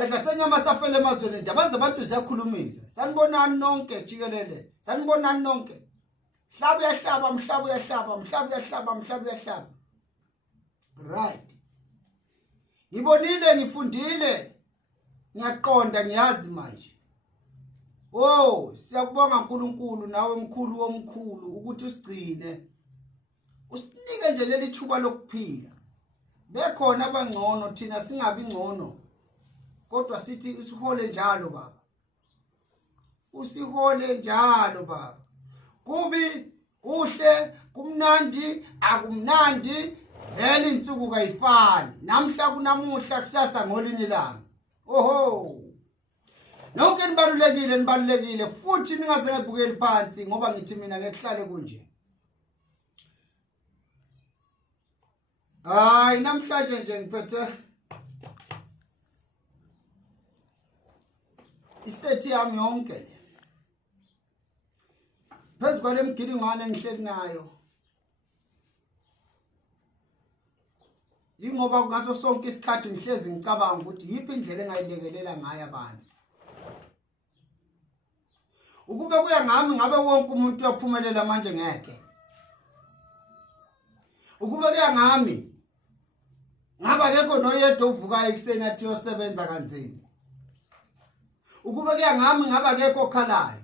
Khedla senyama safele emazweni indaba zabantu ziyakhulumisa. Sanibonani nonke jikelele. Sanibonani nonke. Mhlaba uyahlaba, mhlaba uyahlaba, mhlaba uyahlaba, mhlaba uyahlaba. Right. Ngibonile, ngifundile. Ngiyaqonda, ngiyazi manje. Oh, siyakubonga uNkulunkulu nawe mkhulu womkhulu ukuthi usigcine. Usinike nje leli thuba lokuphila. Bekhona abangcono thina singabi ngcono. Kodwa sithi usihole njalo baba. Usihole njalo baba. Kubi, kuhle, kumnandi, akumnandi, vele insuku kayifani. Namhla kunamuhla kusasa ngolinye ilanga. Oho. Nonke nibalulekile futhi ningaze ngebukeli phansi ngoba ngithi mina ngekuhlale kunje. Hayi namhlanje nje ngiphethe isethi yami yonke le. Phezu kwale mgidingwane engihleli nayo. Ingoba ngaso sonke isikhathi ngihlezi ngicabanga ukuthi yipi indlela engayilekelela ngayo abantu. Ukube kuya ngami ngabe wonke umuntu uyaphumelela manje ngeke. Ukube kuya ngami ngaba akekho noyedwa ovukayo ekseni athi uyosebenza kanzima. Ukube kuya ngami ngaba akekho okhalayo.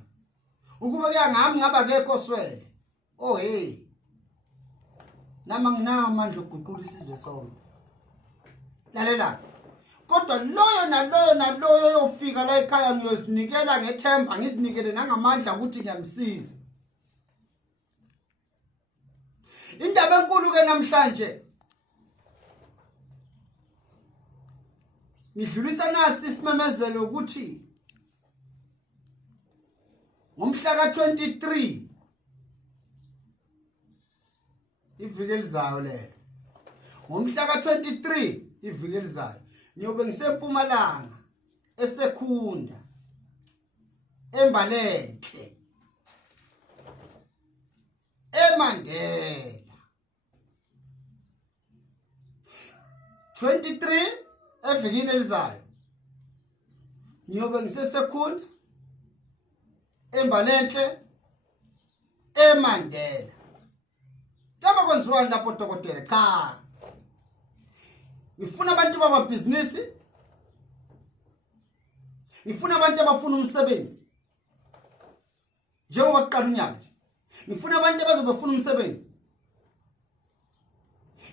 Ukube kuya ngami ngaba akekho oswele. Oh hey. Nama nginawo amandla okuguqula isizwe sonke. Lalela. Kodwa loyo yofika la ekhaya ngiyosinikela ngethemba ngisinikele nangamandla ukuthi ngiyamsiza. Indaba enkulu ke namhlanje ngidlulisa nasi isimemezelo ukuthi ngomhla ka-23 iviki elizayo lelo. Ngomhla ka-23 iviki elizayo ngiyobe ngiseMpumalanga eSekhunda eMbalenhle eMandela 23 evikini elizayo ngiyobe ngiseSekhunda eMbalenhle eMandela. Kama kwenziwani lapho dokotela? Cha. Ngifuna abantu bababhizinisi. Ngifuna abantu abafuna umsebenzi. Njengoba kuqala unyaka. Ngifuna abantu abazobefuna umsebenzi.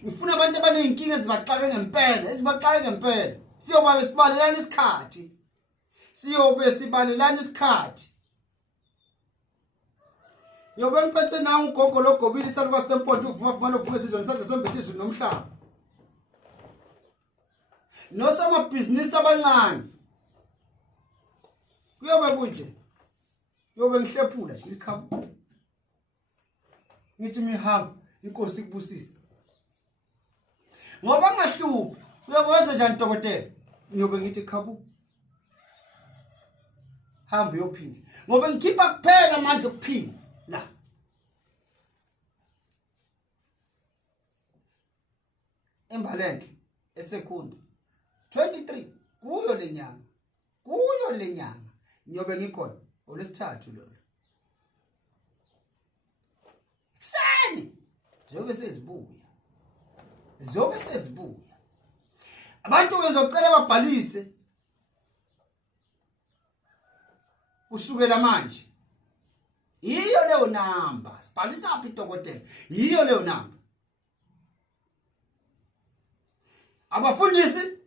Ngifuna abantu abaneyinkinga ezibaxake ngempela, ezibaxake ngempela. Siyobe sibalelana isikhathi. Siyobe sibalelana isikhathi. Yobe ngiphethe na ugogo logobile isaluka sempondo uvuma lovuma sizwe nisandle sembethizwe nomhlaba. Nosomabhizinisi abancane. Kuyobe kunje. Yobe ngihlephula nje ikhaphu. Ngithi mihamba inkosi ikubusise. Ngoba ngahlupa, uyobe wenza njani dokotela? Ngiyobe ngithi khaphu. Hamba uyophila. Ngoba ngikhipha kuphela amandla okuphila. La. Embalenhle eSekhunda 23 kuyo lenyanga ngiyobe ngikhona olesithathu lolo. Kuseni zobe sezibuya abantu bezocela babhalise usukela manje. Iyo leyo namba. Sibhalisa aphi dokotela? Iyo leyo namba. Abafundisi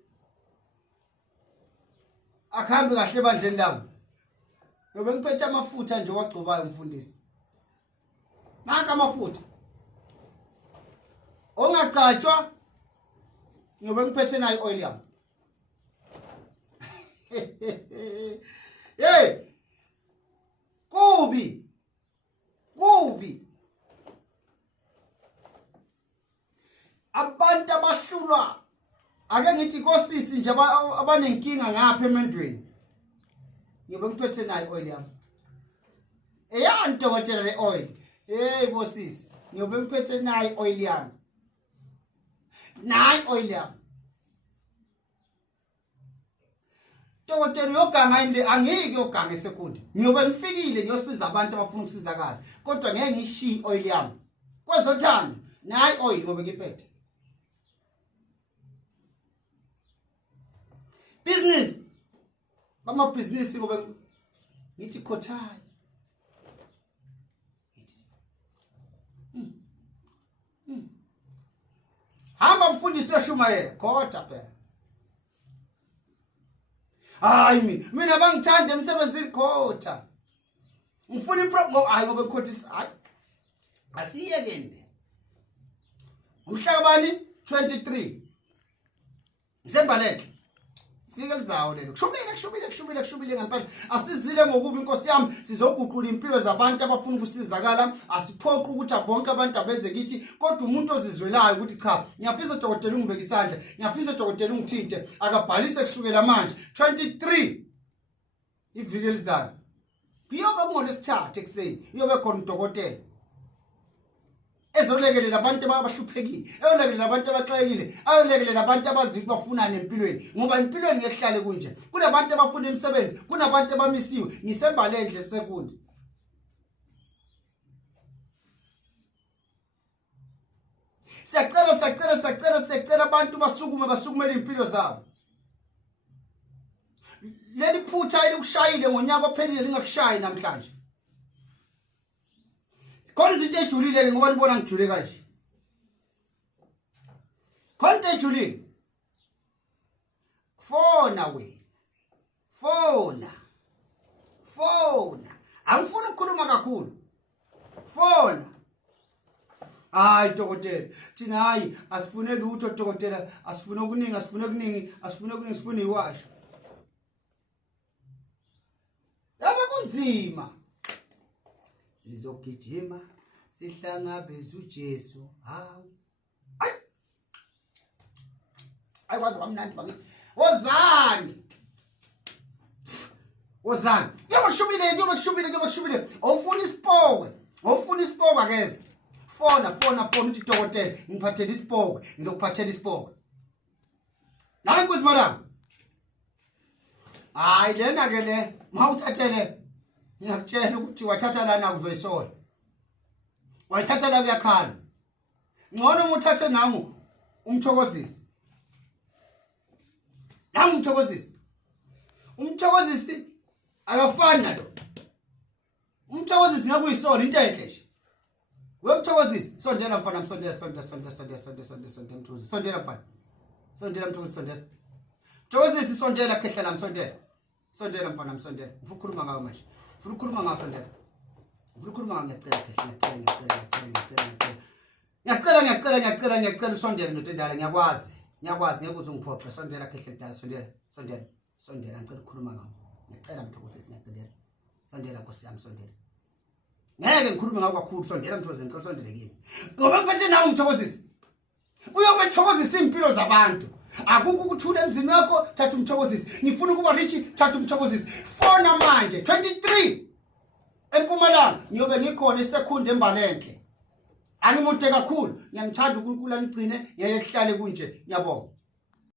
akhambe kahle bandleni lawo. Yobe ngiphethe amafutha nje wagcobayo umfundisi. Naka amafutha. Ongagcatshwa ngiyobe ngiphethe nayo oil yami. Hey! Kubi. Abantu abahlulwa ake ngithi kosisi nje abanenkinga ngapha emendweni. Ngiyobe ngiphethe nayo oil yami. Eyani dokotela le oil? Hey bosisi, ngiyobe ngiphethe nayo oil yami. Nayi oil yami. Dokotela uyoganga yini le? Angeke uyoganga eSekhunda. Ngiyobe ngifikile ngiyosiza abantu abafuna ukusizakala. Kodwa ngeke ngishiye oil yami. Kwezothando nayi oil ngoba ngiphethe. Business. Bama business ngoba ngithi khothani. Hamba mfundisi washumayela khotha phela. Hayi mina bangithanda emsebenzini khotha. Ngifuna hayi ngoba ngikhothisa hayi. Asiyeke nje. Umhla bani 23. Ngisembaleke. Fike lizawo lelo. Kushubile ngempela. Asizile ngokuba inkosi yami sizoguqula impilo zabantu abafuna ukusizakala. Asiphoqi ukuthi bonke abantu abeze kithi kodwa umuntu ozizwelayo ukuthi cha, ngiyafisa dokotela ungibeke isandla. Ngiyafisa dokotela ungithinte. Akabhalise kusukela manje 23 iviki lizayo. Kuyoba kungolesithathu ekseni. Iyobe khona udokotela. Ezolekelela abantu abahluphekile, ezolekelela abantu abaxakekile, ayolekelela abantu abazi bafunana empilweni ngoba empilweni ngehlale kunje. Kunabantu abafuna imisebenzi, kunabantu abamisiwe. Ngisembalendle Sekhunda. Siyacela abantu basukumele impilo zabo. Leli phutha elikushayile ngonyaka ophelile lingakushayi namhlanje. Khona izinto ejulile ngoba libona ngijule kanje. Khona into ejulile. Fona we. Fona. Angifuni ukukhuluma kakhulu. Fona. Hayi dokotela. Thina hayi asifune lutho dokotela. Asifune okuningi, sifune iwasha. Yabe kunzima. Sizogijima sihlangabeza uJesu. Hawu. Ayi kwazi kwamnandi bakithi. Wozani. Kuyobe kushubile. Awufuna isipokwe akeze. Fona uthi dokotela ngiphathele isipokwe. Ngizokuphathela isipokwe. Nayi nkosi madam. Hayi lena ke le mawuthathele ngiyakutshela ukuthi wathatha lana kuzoyisola. Wayithatha la kuyakhala. Ngcono umuthathe nangu umthokozisi. Nangu umthokozisi. Umthokozisi akafani nalo. Umthokozisi ngakuyisola into enhle nje. Wemthokozisi sondela mfana msondela mthokozisi. Sondela mfana. Sondela mthokozisi sondela. Mthokozisi sondela khehla la msondela. Sondela mfana msondela. Ufuna ukukhuluma ngawo manje. Ufuna ukukhuluma ngawo sondela. Ufuna ukukhuluma ngawo ngiyacela khehla ngiyacela usondela notendala ngiyakwazi ngeke uze ungiphophe sondela khehla dala sondela ngicela ukukhuluma ngawo. Ngiyacela mthokozisi ngiyacela. Sondela Nkosi yami sondela. Ngeke ngikhulume ngawo kakhulu sondela mthokozisi ngicela sondele kimi. Ngoba ngiphethe nawe umthokozisi. Uyobe ethokozisa impilo zabantu. Akukho ukuthula emzini wakho thatha umthokozisi. Ngifuna ukuba rich thatha umthokozisi. Fona manje 23 eMpumalanga ngiyobe ngikhona eSekhunda embalenhle. Angimude kakhulu. Ngiyangithanda uNkulunkulu angigcine ngeke kuhlale kunje. Ngiyabonga.